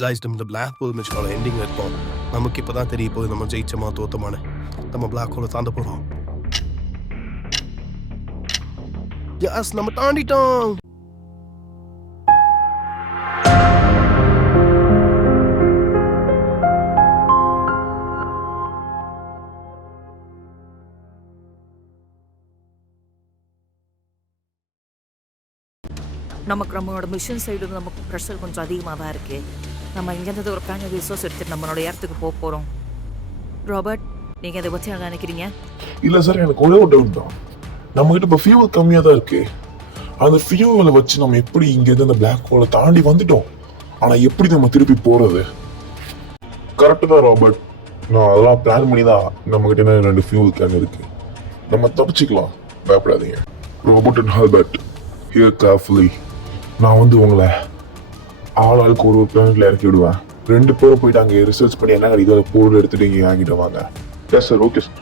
இந்த black hole மிஷனோட எண்டிங்ல இருக்கோம். நமக்கு இப்பதான் தெரிய போகுது நம்ம ஜெயிச்சமா தோத்தமான. நம்ம பிளாக் ஹோலை தாண்ட போறோம். எஸ், நம்ம தாண்டிட்டோம். நமக்கு நம்மளோட மிஷன் சைடு நமக்கு ப்ரெஷர் கொஞ்சம் அதிகமாக தான் இருக்குது. நம்ம இங்கேருந்து ஒரு பிளான் ரிசோர்ஸ் எடுத்துட்டு நம்மளோட இடத்துக்கு போக போகிறோம். ராபர்ட், நீங்கள் அதை பற்றி என்ன நினைக்கிறீங்க? இல்லை சார், எனக்கு ஒரே ஒரு டவுட் தான். நம்மகிட்ட இப்போ ஃபியூவல் கம்மியாக தான் இருக்கு. அந்த ஃபியூவலை வச்சு நம்ம எப்படி இங்கேருந்து அந்த பிளாக் ஹோலை தாண்டி வந்துட்டோம், ஆனால் எப்படி நம்ம திருப்பி போகிறது? கரெக்டு தான் ராபர்ட். நான் அதெல்லாம் பிளான் பண்ணி தான் நம்மகிட்ட 2 ஃபியூவல் கேன் இருக்கு. நம்ம தப்பிச்சுக்கலாம், பயப்படாதீங்க. Robert and Halbert, hear carefully. நான் உங்களை ஆளுக்கு ஒரு பிளானட்ல இறக்கி விடுவேன். 2 பேரும் போயிட்டு அங்கே ரிசர்ச் பண்ணி என்ன கிடைக்குதோ பொருள் எடுத்துட்டு இங்கே வாங்கிட்டு வாங்க. Yes sir, okay sir.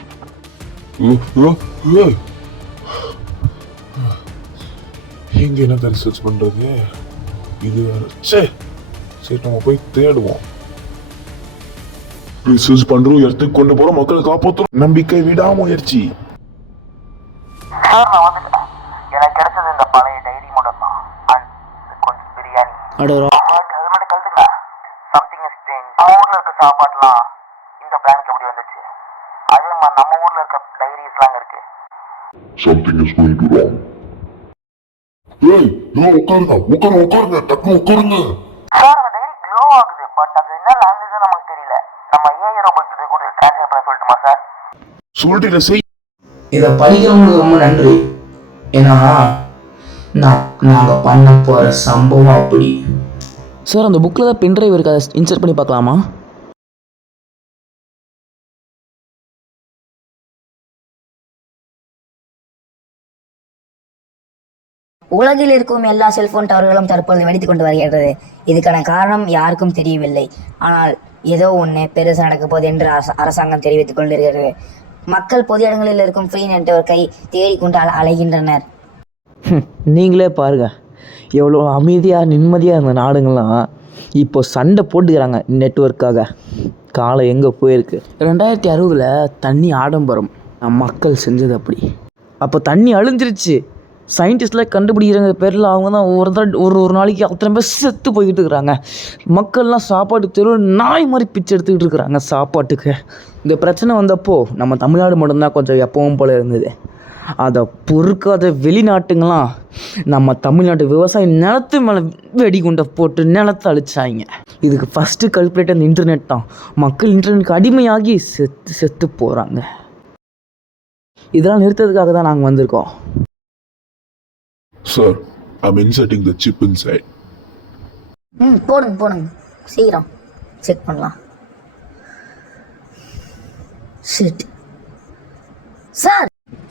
இங்க என்ன ரிசர்ச் பண்றது? இது சரி, நம்ம போய் தேடுவோம். ரிசர்ச் பண்றோம், இடத்துக்கு கொண்டு போறோம், மக்களை காப்பாற்றுறோம். நம்பிக்கை விடாமுயற்சி. எனக்கு கிடைச்சது இந்த பழைய டைரி மட்டும் தான். கொஞ்சம் பிரியாணி. ஹெல்மெட் கழுத்துங்க. Something is change. நம்ம ஊர்ல இருக்க சாப்பாடுலாம் இந்த பிளானுக்கு எப்படி வந்துச்சு? அதே மாதிரி நம்ம ஊர்ல இருக்க டைரிஸ்லாம் இருக்கு. Something is going to wrong. உட்காருங்க, டக்குனு உட்காருங்க. சார், அந்த டைரி க்ளோ ஆகுது, பட் அது என்ன லாங்குவேஜ் நமக்கு தெரியல. நம்ம ஏஐ ரோபோட் கிட்ட கூட ட்ரான்ஸ்லேட் பண்ண சொல்லட்டுமா சார்? சொல்லிட்டு செய். இதை படிக்கிறவங்களுக்கு ரொம்ப நன்றி. ஏன்னா நாங்கள் பண்ண போகிற சம்பவம் அப்படி. சார், அந்த புக்கில் தான் பென்ட்ரைவ் இருக்கு, அதை இன்சர்ட் பண்ணி பார்க்கலாமா? உலகில் இருக்கும் எல்லா செல்போன் டவர்களும் தற்பொழுது வெடித்துக் கொண்டு வருகிறது. இதுக்கான காரணம் யாருக்கும் தெரியவில்லை. ஆனால் ஏதோ ஒன்று பெருசு நடக்க போகுது என்று அரசாங்கம் தெரிவித்துக் கொண்டிருக்கிறது. மக்கள் பொது இடங்களில் இருக்கும் ஃப்ரீ நெட்வொர்க்கை தேடிக்கொண்டு அலைகின்றனர். நீங்களே பாருங்க, எவ்வளோ அமைதியாக நிம்மதியாக இருந்த நாடுங்கள்லாம் இப்போ சண்டை போட்டுக்கிறாங்க நெட்வொர்க்காக. காலம் எங்கே போயிருக்கு? 2060 தண்ணி ஆடம்பரம், மக்கள் செஞ்சது அப்படி. அப்போ தண்ணி அழிஞ்சிருச்சு. சயின்டிஸ்ட்லாம் கண்டுபிடிக்கிற பேரில் அவங்க தான் ஒரு நாளைக்கு அத்தனை பேர் செத்து போய்கிட்டு இருக்கிறாங்க. மக்கள்லாம் சாப்பாட்டு தெருவில் நாய் மாதிரி பிச்சை எடுத்துக்கிட்டு இருக்கிறாங்க சாப்பாட்டுக்கு. இந்த பிரச்சனை வந்தப்போ நம்ம தமிழ்நாடு மட்டும்தான் கொஞ்சம் எப்பவும் போல் இருந்தது. அதை பொறுக்காத வெளிநாட்டுங்களாம் நம்ம தமிழ்நாட்டு விவசாய நிலத்து மேலே வெடிகுண்டை போட்டு நிலத்தை அழிச்சாங்க. இதுக்கு ஃபஸ்ட்டு கல்பிரேட் அந்த இன்டர்நெட் தான். மக்கள் இன்டர்நெட்டுக்கு அடிமையாகி செத்து போகிறாங்க. இதெல்லாம் நிறுத்ததுக்காக தான் நாங்கள் வந்திருக்கோம். Sir, I'm inserting the chip inside. போடுங்க சீக்கிரம் செக் பண்ணலாம். Shit sir.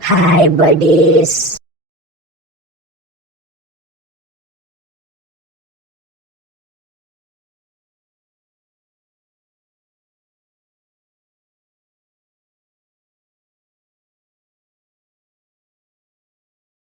Hi buddies.